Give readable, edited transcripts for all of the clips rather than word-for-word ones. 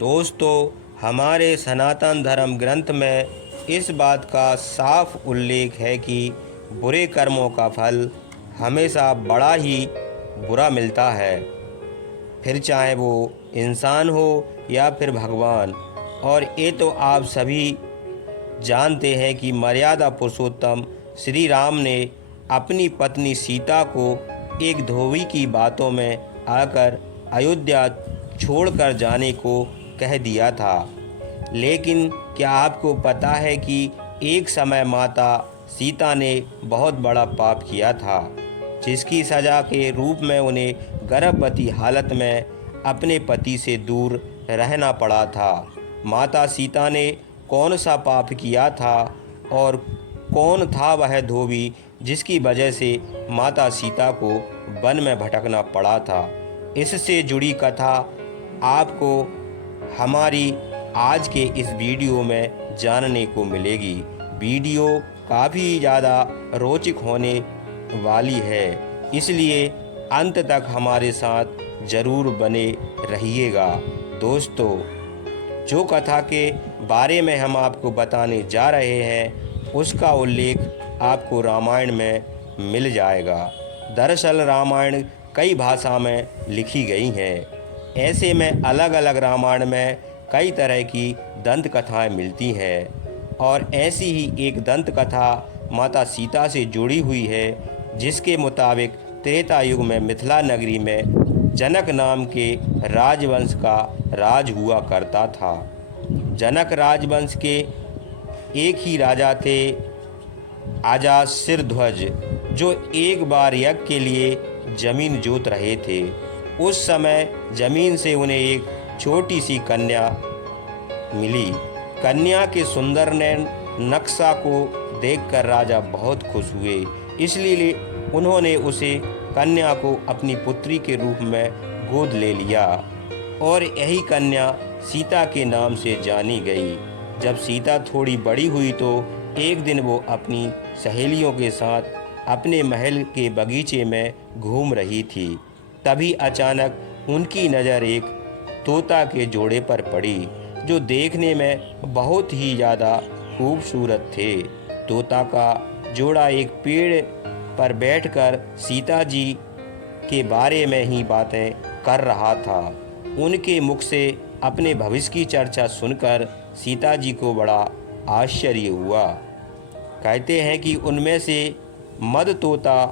दोस्तों, हमारे सनातन धर्म ग्रंथ में इस बात का साफ उल्लेख है कि बुरे कर्मों का फल हमेशा बड़ा ही बुरा मिलता है, फिर चाहे वो इंसान हो या फिर भगवान। और ये तो आप सभी जानते हैं कि मर्यादा पुरुषोत्तम श्री राम ने अपनी पत्नी सीता को एक धोबी की बातों में आकर अयोध्या छोड़कर जाने को कह दिया था। लेकिन क्या आपको पता है कि एक समय माता सीता ने बहुत बड़ा पाप किया था, जिसकी सज़ा के रूप में उन्हें गर्भवती हालत में अपने पति से दूर रहना पड़ा था। माता सीता ने कौन सा पाप किया था और कौन था वह धोबी जिसकी वजह से माता सीता को वन में भटकना पड़ा था? इससे जुड़ी कथा आपको हमारी आज के इस वीडियो में जानने को मिलेगी। वीडियो काफ़ी ज़्यादा रोचक होने वाली है, इसलिए अंत तक हमारे साथ ज़रूर बने रहिएगा। दोस्तों, जो कथा के बारे में हम आपको बताने जा रहे हैं उसका उल्लेख आपको रामायण में मिल जाएगा। दरअसल रामायण कई भाषा में लिखी गई हैं। ऐसे में अलग अलग रामायण में कई तरह की दंत कथाएँ मिलती हैं और ऐसी ही एक दंत कथा माता सीता से जुड़ी हुई है, जिसके मुताबिक त्रेता युग में मिथिला नगरी में जनक नाम के राजवंश का राज हुआ करता था। जनक राजवंश के एक ही राजा थे, अजासिरध्वज, जो एक बार यज्ञ के लिए जमीन जोत रहे थे। उस समय जमीन से उन्हें एक छोटी सी कन्या मिली। कन्या के सुंदर नैन नक्शा को देखकर राजा बहुत खुश हुए, इसलिए उन्होंने उसे कन्या को अपनी पुत्री के रूप में गोद ले लिया और यही कन्या सीता के नाम से जानी गई। जब सीता थोड़ी बड़ी हुई तो एक दिन वो अपनी सहेलियों के साथ अपने महल के बगीचे में घूम रही थी। तभी अचानक उनकी नज़र एक तोता के जोड़े पर पड़ी, जो देखने में बहुत ही ज़्यादा खूबसूरत थे। तोता का जोड़ा एक पेड़ पर बैठकर सीता जी के बारे में ही बातें कर रहा था। उनके मुख से अपने भविष्य की चर्चा सुनकर सीता जी को बड़ा आश्चर्य हुआ। कहते हैं कि उनमें से मद तोता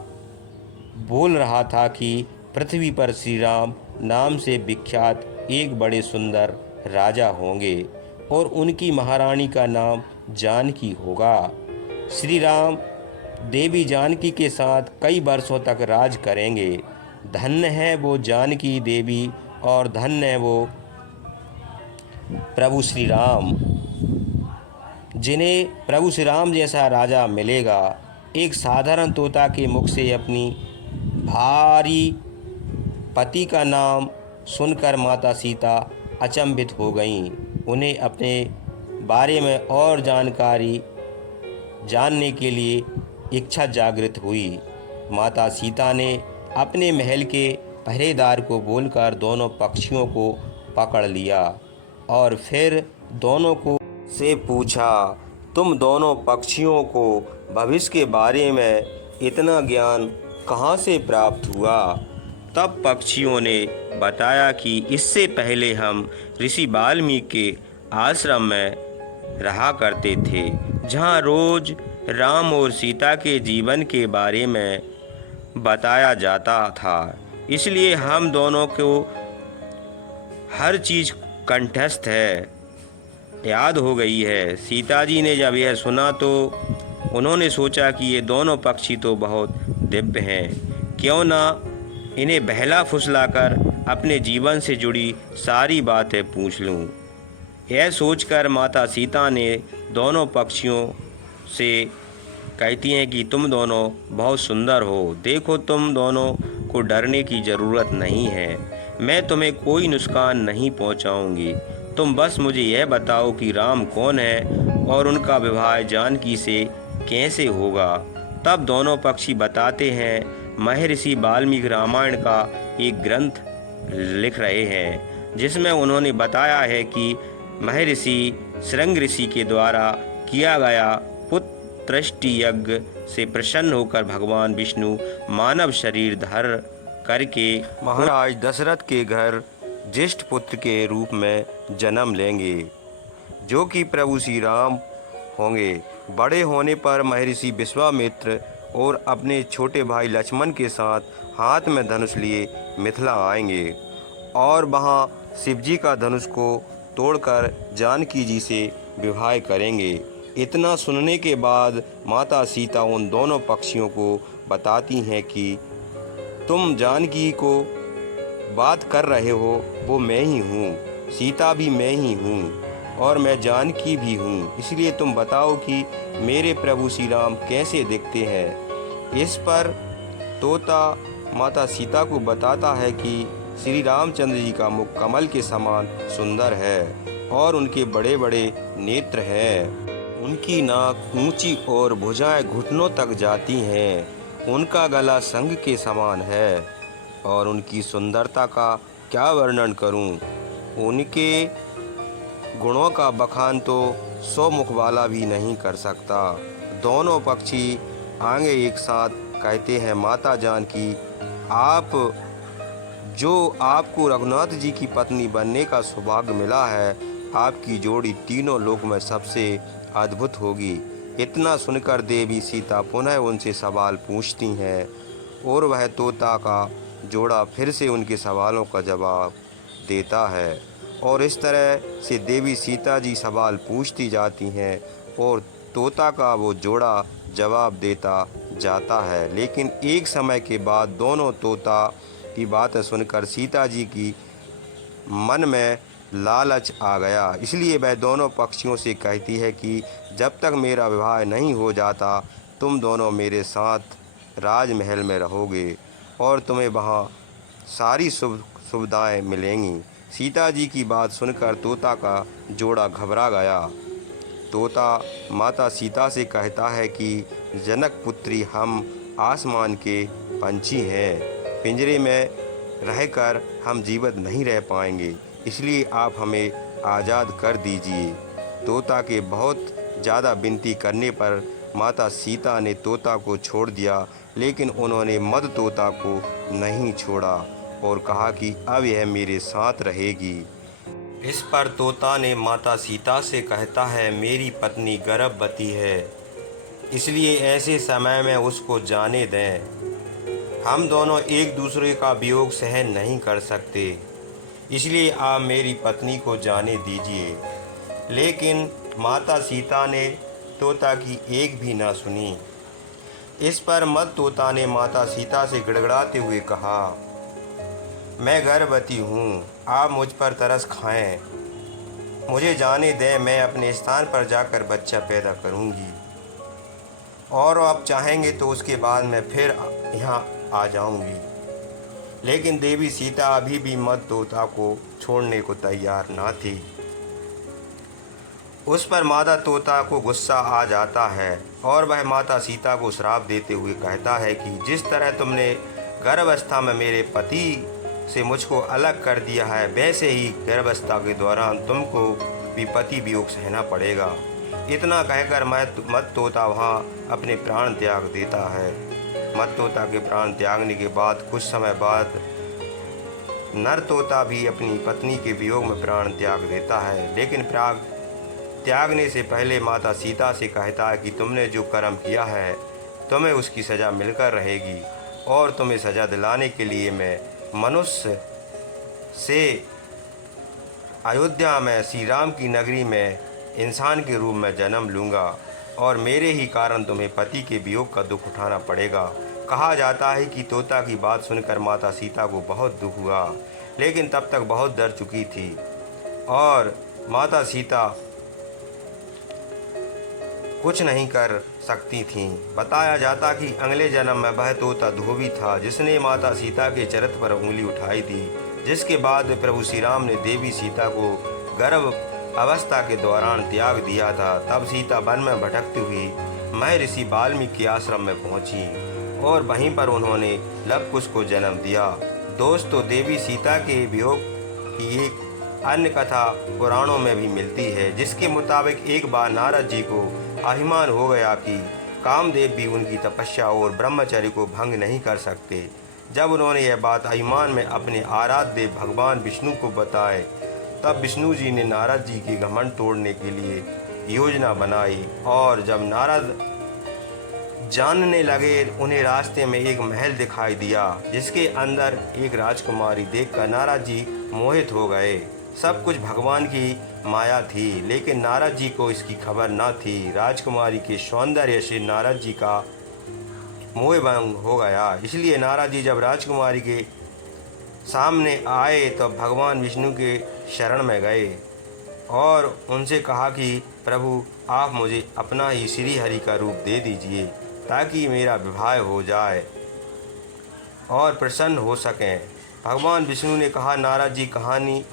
बोल रहा था कि पृथ्वी पर श्री राम नाम से विख्यात एक बड़े सुंदर राजा होंगे और उनकी महारानी का नाम जानकी होगा। श्री राम देवी जानकी के साथ कई वर्षों तक राज करेंगे। धन्य है वो जानकी देवी और धन्य है वो प्रभु श्री राम, जिन्हें प्रभु श्री राम जैसा राजा मिलेगा। एक साधारण तोता के मुख से अपनी भारी पति का नाम सुनकर माता सीता अचंभित हो गईं। उन्हें अपने बारे में और जानकारी जानने के लिए इच्छा जागृत हुई। माता सीता ने अपने महल के पहरेदार को बोलकर दोनों पक्षियों को पकड़ लिया और फिर दोनों को से पूछा, तुम दोनों पक्षियों को भविष्य के बारे में इतना ज्ञान कहाँ से प्राप्त हुआ? तब पक्षियों ने बताया कि इससे पहले हम ऋषि वाल्मीकि के आश्रम में रहा करते थे, जहाँ रोज राम और सीता के जीवन के बारे में बताया जाता था। इसलिए हम दोनों को हर चीज़ कंठस्थ है, याद हो गई है। सीता जी ने जब यह सुना तो उन्होंने सोचा कि ये दोनों पक्षी तो बहुत दिव्य हैं, क्यों ना इन्हें बहला फुसलाकर अपने जीवन से जुड़ी सारी बातें पूछ लूं। यह सोचकर माता सीता ने दोनों पक्षियों से कहती हैं कि तुम दोनों बहुत सुंदर हो, देखो तुम दोनों को डरने की ज़रूरत नहीं है, मैं तुम्हें कोई नुकसान नहीं पहुंचाऊंगी। तुम बस मुझे यह बताओ कि राम कौन है और उनका विवाह जानकी से कैसे होगा। तब दोनों पक्षी बताते हैं, महर्षि वाल्मीकि रामायण का एक ग्रंथ लिख रहे हैं। जिसमें उन्होंने बताया है कि महर्षि श्रृंग ऋषि के द्वारा किया गया पुत्रष्टि यज्ञ से प्रसन्न होकर भगवान विष्णु मानव शरीर धर करके महाराज दशरथ के घर ज्येष्ठ पुत्र के रूप में जन्म लेंगे, जो कि प्रभु श्री राम होंगे। बड़े होने पर महर्षि विश्वामित्र और अपने छोटे भाई लक्ष्मण के साथ हाथ में धनुष लिए मिथिला आएंगे और वहां शिवजी का धनुष को तोड़कर जानकी जी से विवाह करेंगे। इतना सुनने के बाद माता सीता उन दोनों पक्षियों को बताती हैं कि तुम जानकी को बात कर रहे हो वो मैं ही हूँ, सीता भी मैं ही हूँ और मैं जानकी भी हूँ, इसलिए तुम बताओ कि मेरे प्रभु श्री राम कैसे दिखते हैं। इस पर तोता माता सीता को बताता है कि श्री रामचंद्र जी का मुख कमल के समान सुंदर है और उनके बड़े बड़े नेत्र हैं। उनकी नाक ऊंची और भुजाएं घुटनों तक जाती हैं। उनका गला शंख के समान है और उनकी सुंदरता का क्या वर्णन करूं। उनके गुणों का बखान तो 100 मुख वाला भी नहीं कर सकता। दोनों पक्षी आगे एक साथ कहते हैं, माता जानकी आपको रघुनाथ जी की पत्नी बनने का सौभाग्य मिला है, आपकी जोड़ी तीनों लोक में सबसे अद्भुत होगी। इतना सुनकर देवी सीता पुनः उनसे सवाल पूछती हैं और वह तोता का जोड़ा फिर से उनके सवालों का जवाब देता है और इस तरह से देवी सीता जी सवाल पूछती जाती हैं और तोता का वो जोड़ा जवाब देता जाता है। लेकिन एक समय के बाद दोनों तोता की बातें सुनकर सीता जी की मन में लालच आ गया, इसलिए वह दोनों पक्षियों से कहती है कि जब तक मेरा विवाह नहीं हो जाता तुम दोनों मेरे साथ राजमहल में रहोगे और तुम्हें वहाँ सारी सुविधाएं मिलेंगी। सीता जी की बात सुनकर तोता का जोड़ा घबरा गया। तोता माता सीता से कहता है कि जनक पुत्री, हम आसमान के पंछी हैं, पिंजरे में रहकर हम जीवित नहीं रह पाएंगे, इसलिए आप हमें आज़ाद कर दीजिए। तोता के बहुत ज़्यादा विनती करने पर माता सीता ने तोता को छोड़ दिया, लेकिन उन्होंने मद तोता को नहीं छोड़ा और कहा कि अब यह मेरे साथ रहेगी। इस पर तोता ने माता सीता से कहता है, मेरी पत्नी गर्भवती है, इसलिए ऐसे समय में उसको जाने दें। हम दोनों एक दूसरे का वियोग सहन नहीं कर सकते, इसलिए आप मेरी पत्नी को जाने दीजिए। लेकिन माता सीता ने तोता की एक भी ना सुनी। इस पर मद तोता ने माता सीता से गिड़गिड़ाते हुए कहा, मैं गर्भवती हूँ, आप मुझ पर तरस खाएं, मुझे जाने दें, मैं अपने स्थान पर जाकर बच्चा पैदा करूँगी और आप चाहेंगे तो उसके बाद मैं फिर यहाँ आ जाऊँगी। लेकिन देवी सीता अभी भी मद तोता को छोड़ने को तैयार ना थी। उस पर मादा तोता को गुस्सा आ जाता है और वह माता सीता को श्राप देते हुए कहता है कि जिस तरह तुमने गर्भावस्था में मेरे पति से मुझको अलग कर दिया है, वैसे ही गर्भावस्था के दौरान तुमको भी पति वियोग सहना पड़ेगा। इतना कहकर मद तोता वहाँ अपने प्राण त्याग देता है। मद तोता के प्राण त्यागने के बाद कुछ समय बाद नर तोता भी अपनी पत्नी के वियोग में प्राण त्याग देता है, लेकिन प्राण त्यागने से पहले माता सीता से कहता है कि तुमने जो कर्म किया है तुम्हें उसकी सज़ा मिलकर रहेगी और तुम्हें सज़ा दिलाने के लिए मैं मनुष्य से अयोध्या में श्री राम की नगरी में इंसान के रूप में जन्म लूँगा और मेरे ही कारण तुम्हें पति के वियोग का दुख उठाना पड़ेगा। कहा जाता है कि तोता की बात सुनकर माता सीता को बहुत दुख हुआ, लेकिन तब तक बहुत डर चुकी थी और माता सीता कुछ नहीं कर सकती थीं। बताया जाता कि अगले जन्म में वह तोता धोबी था जिसने माता सीता के चरित्र पर उंगली उठाई थी, जिसके बाद प्रभु श्री राम ने देवी सीता को गर्भ अवस्था के दौरान त्याग दिया था। तब सीता वन में भटकती हुई महर्षि वाल्मीकि आश्रम में पहुंची और वहीं पर उन्होंने लव कुश को जन्म दिया। दोस्तों, देवी सीता के वियोग की एक अन्य कथा पुराणों में भी मिलती है, जिसके मुताबिक एक बार नारद जी को अभिमान हो गया कि कामदेव भी उनकी तपस्या और ब्रह्मचर्य को भंग नहीं कर सकते। जब उन्होंने यह बात अभिमान में अपने आराध्य भगवान विष्णु को बताए, तब विष्णु जी ने नारद जी के घमंड तोड़ने के लिए योजना बनाई। और जब नारद जानने लगे, उन्हें रास्ते में एक महल दिखाई दिया, जिसके अंदर एक राजकुमारी देखकर नारद जी मोहित हो गए। सब कुछ भगवान की माया थी, लेकिन नारद जी को इसकी खबर न थी। राजकुमारी के सौंदर्य से नारद जी का मोह भंग हो गया। इसलिए नारद जी जब राजकुमारी के सामने आए तो भगवान विष्णु के शरण में गए और उनसे कहा कि प्रभु, आप मुझे अपना ही श्री हरि का रूप दे दीजिए, ताकि मेरा विवाह हो जाए और प्रसन्न हो सकें। भगवान विष्णु ने कहा, नारद जी, कहानी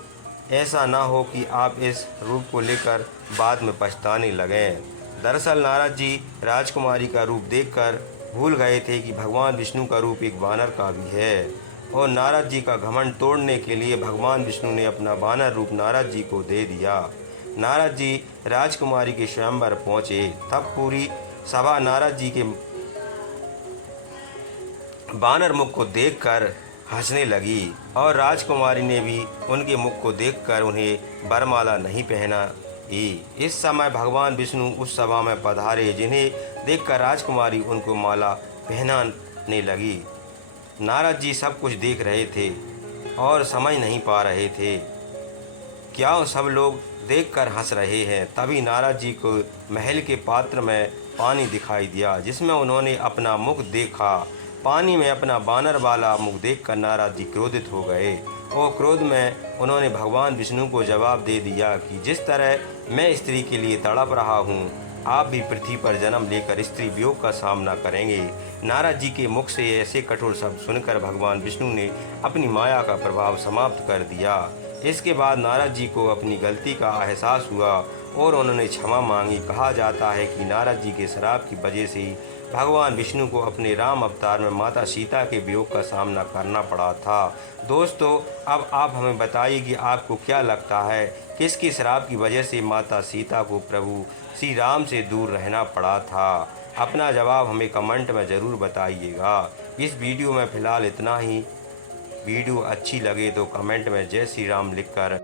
ऐसा ना हो कि आप इस रूप को लेकर बाद में पछताने लगें। दरअसल नारद जी राजकुमारी का रूप देखकर भूल गए थे कि भगवान विष्णु का रूप एक वानर का भी है, और नारद जी का घमंड तोड़ने के लिए भगवान विष्णु ने अपना वानर रूप नारद जी को दे दिया। नारद जी राजकुमारी के स्वयंवर पहुँचे, तब पूरी सभा नारद जी के वानर मुख को देखकर हंसने लगी, और राजकुमारी ने भी उनके मुख को देखकर उन्हें वरमाला नहीं पहनाई। इस समय भगवान विष्णु उस सभा में पधारे, जिन्हें देखकर राजकुमारी उनको माला पहनाने लगी। नारद जी सब कुछ देख रहे थे और समझ नहीं पा रहे थे क्या सब लोग देखकर हंस रहे हैं। तभी नारद जी को महल के पात्र में पानी दिखाई दिया, जिसमें उन्होंने अपना मुख देखा। पानी में अपना बानर वाला मुख देखकर नारद जी क्रोधित हो गए, और क्रोध में उन्होंने भगवान विष्णु को जवाब दे दिया कि जिस तरह मैं स्त्री के लिए तड़प रहा हूँ, आप भी पृथ्वी पर जन्म लेकर स्त्री वियोग का सामना करेंगे। नारद जी के मुख से ऐसे कठोर शब्द सुनकर भगवान विष्णु ने अपनी माया का प्रभाव समाप्त कर दिया। इसके बाद नारद जी को अपनी गलती का एहसास हुआ और उन्होंने क्षमा मांगी। कहा जाता है कि नारद जी के श्राप की वजह से भगवान विष्णु को अपने राम अवतार में माता सीता के वियोग का सामना करना पड़ा था। दोस्तों, अब आप हमें बताइए कि आपको क्या लगता है, किसके श्राप की वजह से माता सीता को प्रभु श्री राम से दूर रहना पड़ा था? अपना जवाब हमें कमेंट में ज़रूर बताइएगा। इस वीडियो में फ़िलहाल इतना ही। वीडियो अच्छी लगे तो कमेंट में जय श्री राम लिखकर